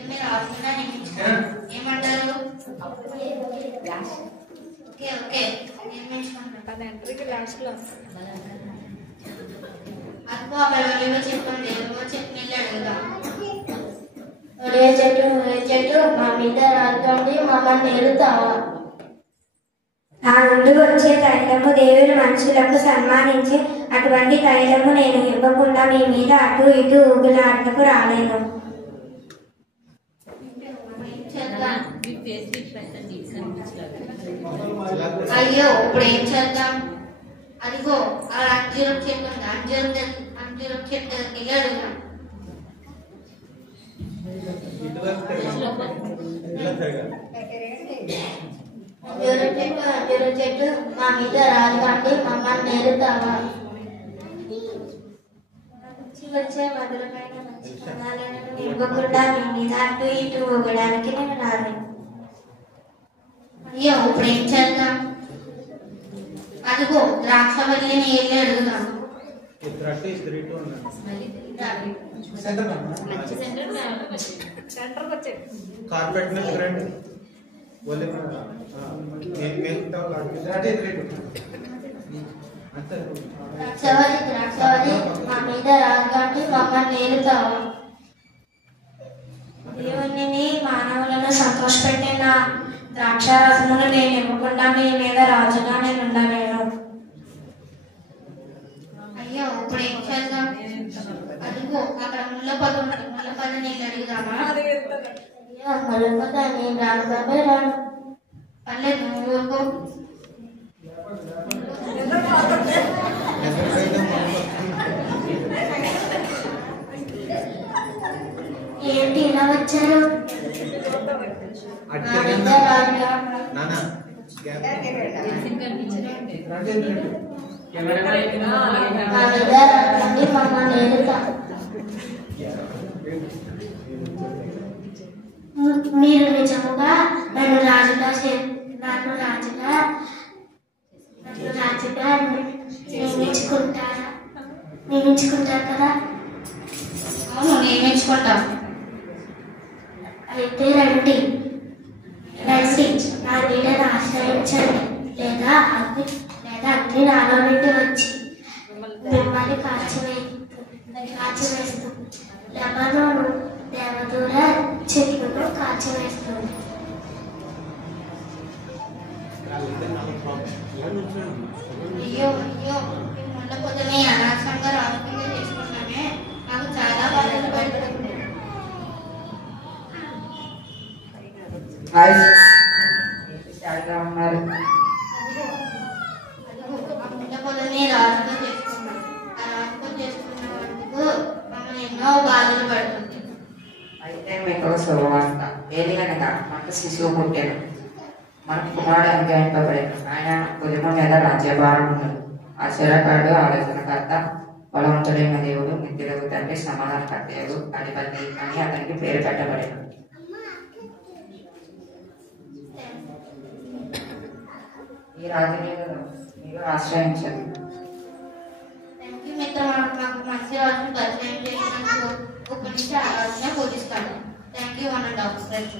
చేతుల్ని రాజుగా నియమించుకోండి. ఏమంటారు? ఓకే ఓకే నియమించుకుంటాం. అదిగో అక్కడ ఎవరో చెప్పండి, ఎవరో చెప్పి వెళ్ళి అడుగుదాం. ఒరే చెట్టు మా మీద రాకండి, మమ్మల్ని నేరుతావా? నా నుండి వచ్చే తైలము దేవుని మనుషులకు సన్మానించి అటువంటి తైలము నేను ఇవ్వకుండా మీ మీద అటు ఇటు ఊగులాటకు రాలేను. అయ్యో ఇప్పుడు ఏం చేద్దాం? అదిగో ఆ అంజూరం చెట్టు ఉంది, అంజూరం చెట్టు వెళ్ళి అడుగుదాం. అంజూరం చెట్టు మా మీద రాకండి, మమ్మల్ని నేరుతావా? వచ్చే మధురమైన మంచి ఫలాలను ఇవ్వకుండా మీ మీద అటు ఇటు ఊగడానికి నేను రాలేను. అయ్యో ఇప్పుడు ఏం చేద్దాం? అదిగో ద్రాక్షవల్లిని వెళ్ళి అడుగుదాం. కార్పెట్ में ग्रैंड बोले ద్రాక్షవల్లి మా మీద రాకండి, మమ్మల్ని నేరుతావా? దేవుని మానవులను సంతోషపెట్టిన ద్రాక్షారసమును నేను ఇవ్వకుండా మీ మీద రాజుగా నేను ఉండలేను. అయ్యో ఇప్పుడు ఏం చేద్దాం? అదిగో అక్కడ ముళ్ళపల్లి నీళ్ళు అడుగుదామా? మళ్ళీ నేను రాను. పర్లేదు నువ్వు ఊరుకో. ఏంటి ఇలా వచ్చారు? మమ్మల్ని నేరుతా. మీరు నిజముగా నన్ను రాజుగా నియమించుకుంటారు కదా? అవును నియమించుకుంటాం. అయితే రండి నా నీడను ఆశ్రయించండి, లేదా అగ్ని నాలో నుండి వచ్చి మిమ్మల్ని కాల్చివేస్తూ లెబనోను దేవదూర చెట్లను కాల్చివేస్తుంది. అయ్యో అయ్యో ముళ్ళ పొద్దుని అనవసరంగా రాజుగా చేసుకున్నామే, నాకు చాలా బాధలు పడుతుంది. ముళ్ళ పొద్దుని రాజుగా చేసుకున్నాం. ఆ రాజుగా చేసుకున్నందుకు మమ్మల్ని ఎన్నో బాధలు పడుతుంది. అయితే మీకు శుభవార్త. ఏలిగనగా మనకు శిశువు పుట్టాను, మనకు కుమారుడు అనుగ్రహింపబడేను. ఆయన భుజము మీద రాజ్యభారం ఉన్నది. ఆశ్చర్యకారుడు, ఆలోచనకర్త, బలవంతుడైన దేవుడు, నిత్యుడగు తండ్రి, సమాధానకర్తయగు అధిపతి అని అతనికి పేరు పెట్టబడేను. ఈ రాజుని మీరు ఆశ్రయించండి. మాకు మంచి రాజును పరిచయం చేసినందుకు ఒక నుంచి ఆలోచన పూజిస్తాను. Thank you 1.5